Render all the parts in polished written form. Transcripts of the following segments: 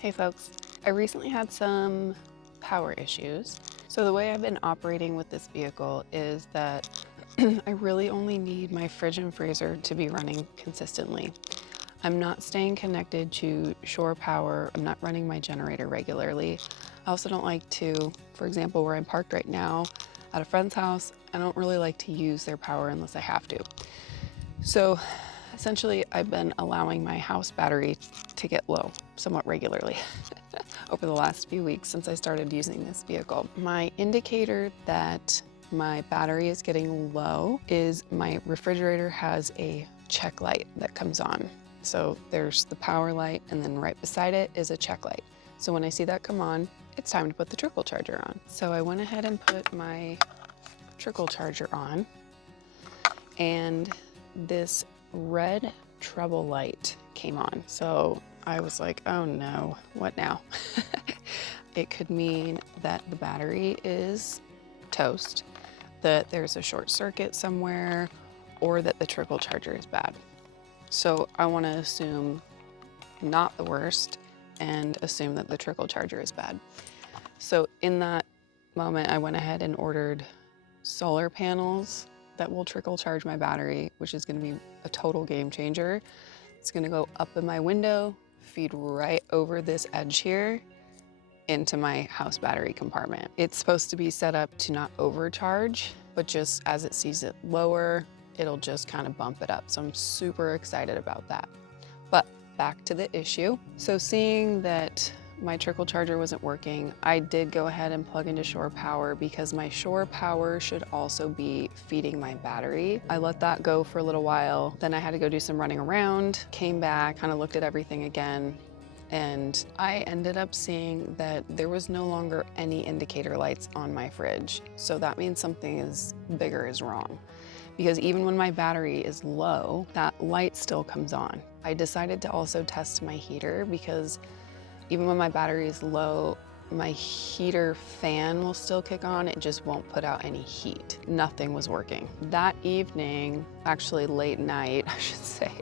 Hey folks, I recently had some power issues. So the way I've been operating with this vehicle is that I really only need my fridge and freezer to be running consistently. I'm not staying connected to shore power. I'm not running my generator regularly. I also don't like to, for example, where I'm parked right now at a friend's house, I don't really like to use their power unless I have to. So essentially, I've been allowing my house battery to get low somewhat regularly over the last few weeks since I started using this vehicle. My indicator that my battery is getting low is my refrigerator has a check light that comes on. So there's the power light, and then right beside it is a check light. So when I see that come on, it's time to put the trickle charger on. So I went ahead and put my trickle charger on, and this red trouble light came on. So I was like, oh no, what now? It could mean that the battery is toast, that there's a short circuit somewhere, or that the trickle charger is bad. So I want to assume not the worst and assume that the trickle charger is bad. So in that moment, I went ahead and ordered solar panels that will trickle charge my battery, which is going to be a total game changer. It's going to go up in my window, feed right over this edge here into my house battery compartment. It's supposed to be set up to not overcharge, but just as it sees it lower, it'll just kind of bump it up. So I'm super excited about that. But back to the issue. So seeing that my trickle charger wasn't working, I did go ahead and plug into shore power because my shore power should also be feeding my battery. I let that go for a little while. Then I had to go do some running around, came back, kind of looked at everything again. And I ended up seeing that there was no longer any indicator lights on my fridge. So that means something bigger is wrong. Because even when my battery is low, that light still comes on. I decided to also test my heater because even when my battery is low, my heater fan will still kick on, it just won't put out any heat. Nothing was working. That evening, actually late night, I should say,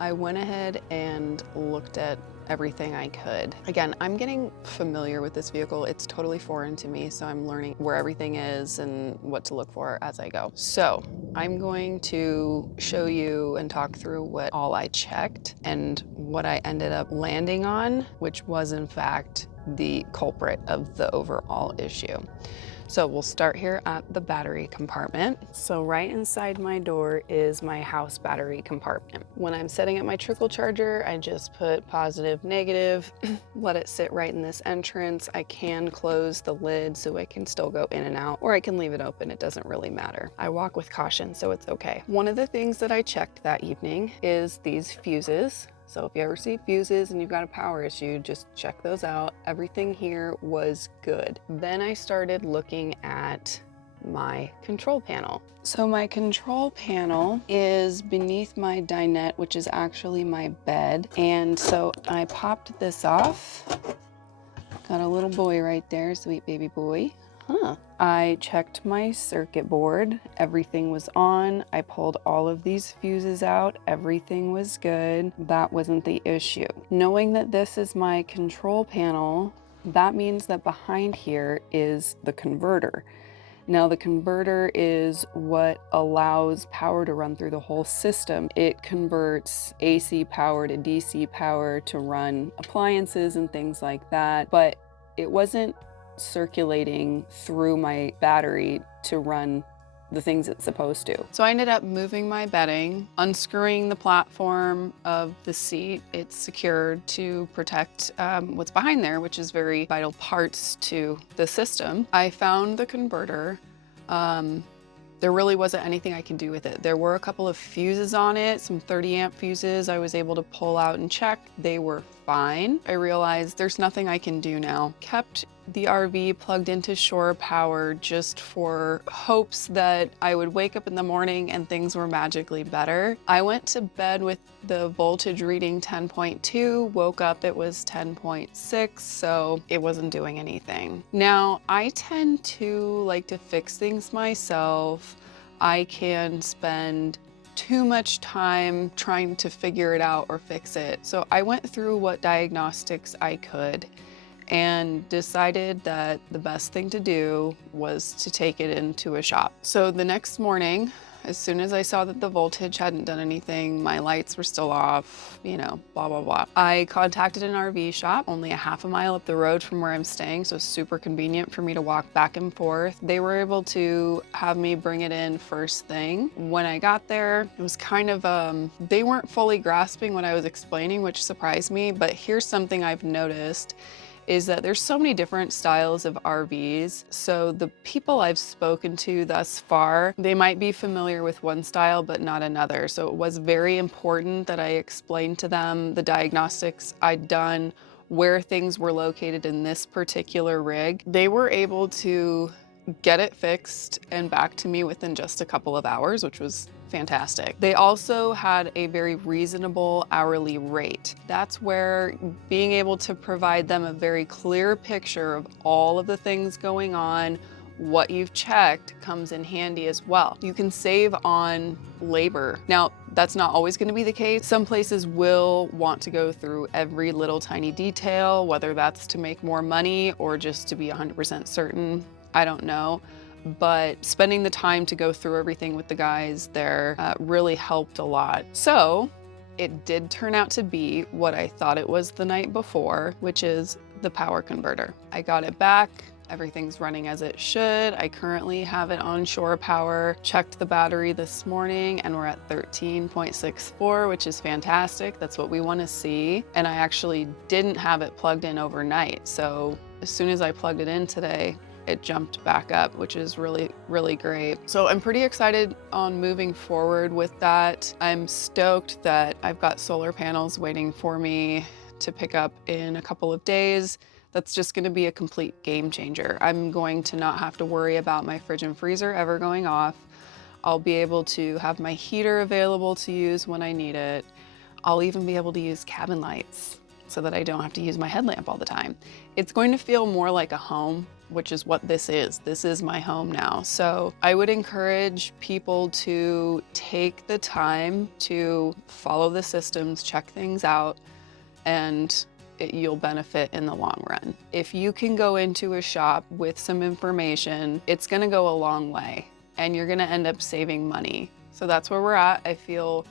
I went ahead and looked at everything I could. Again, I'm getting familiar with this vehicle. It's totally foreign to me, so I'm learning where everything is and what to look for as I go. So I'm going to show you and talk through what all I checked and what I ended up landing on, which was in fact the culprit of the overall issue. So we'll start here at the battery compartment. So right inside my door is my house battery compartment. When I'm setting up my trickle charger, I just put positive, negative, let it sit right in this entrance. I can close the lid so it can still go in and out, or I can leave it open. It doesn't really matter. I walk with caution, so it's okay. One of the things that I checked that evening is these fuses. So if you ever see fuses and you've got a power issue, just check those out. Everything here was good. Then I started looking at my control panel. So my control panel is beneath my dinette, which is actually my bed. And so I popped this off. Got a little boy right there, sweet baby boy. I checked my circuit board. Everything was on. I pulled all of these fuses out. Everything was good. That wasn't the issue. Knowing that this is my control panel, that means that behind here is the converter. Now the converter is what allows power to run through the whole system. It converts AC power to DC power to run appliances and things like that, but it wasn't circulating through my battery to run the things it's supposed to. So I ended up moving my bedding, unscrewing the platform of the seat. It's secured to protect what's behind there, which is very vital parts to the system. I found the converter. There really wasn't anything I could do with it. There were a couple of fuses on it, some 30 amp fuses I was able to pull out and check. They were fine. I realized there's nothing I can do now. Kept the RV plugged into shore power just for hopes that I would wake up in the morning and things were magically better. I went to bed with the voltage reading 10.2, woke up it was 10.6, so it wasn't doing anything. Now, I tend to like to fix things myself. I can spend too much time trying to figure it out or fix it. So I went through what diagnostics I could and decided that the best thing to do was to take it into a shop. So the next morning, as soon as I saw that the voltage hadn't done anything, my lights were still off, you know, blah, blah, blah. I contacted an RV shop only a half a mile up the road from where I'm staying, so super convenient for me to walk back and forth. They were able to have me bring it in first thing. When I got there, it was kind of, they weren't fully grasping what I was explaining, which surprised me, but here's something I've noticed is that there's so many different styles of RVs. So the people I've spoken to thus far, they might be familiar with one style, but not another. So it was very important that I explained to them the diagnostics I'd done, where things were located in this particular rig. They were able to get it fixed and back to me within just a couple of hours, which was fantastic. They also had a very reasonable hourly rate. That's where being able to provide them a very clear picture of all of the things going on, what you've checked, comes in handy as well. You can save on labor. Now, that's not always going to be the case. Some places will want to go through every little tiny detail, whether that's to make more money or just to be 100% certain. I don't know. But spending the time to go through everything with the guys there really helped a lot. So it did turn out to be what I thought it was the night before, which is the power converter. I got it back. Everything's running as it should. I currently have it on shore power. Checked the battery this morning and we're at 13.64, which is fantastic. That's what we want to see. And I actually didn't have it plugged in overnight. So as soon as I plugged it in today, it jumped back up, which is really, really great. So I'm pretty excited on moving forward with that. I'm stoked that I've got solar panels waiting for me to pick up in a couple of days. That's just gonna be a complete game changer. I'm going to not have to worry about my fridge and freezer ever going off. I'll be able to have my heater available to use when I need it. I'll even be able to use cabin lights so that I don't have to use my headlamp all the time. It's going to feel more like a home, which is what this is. This is my home now. So I would encourage people to take the time to follow the systems, check things out, and you'll benefit in the long run. If you can go into a shop with some information, it's gonna go a long way and you're gonna end up saving money. So that's where we're at. I feel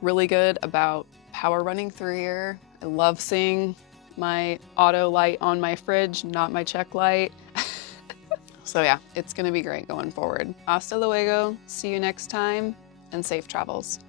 really good about power running through here. I love seeing my auto light on my fridge, not my check light. So yeah, it's gonna be great going forward. Hasta luego, see you next time, and safe travels.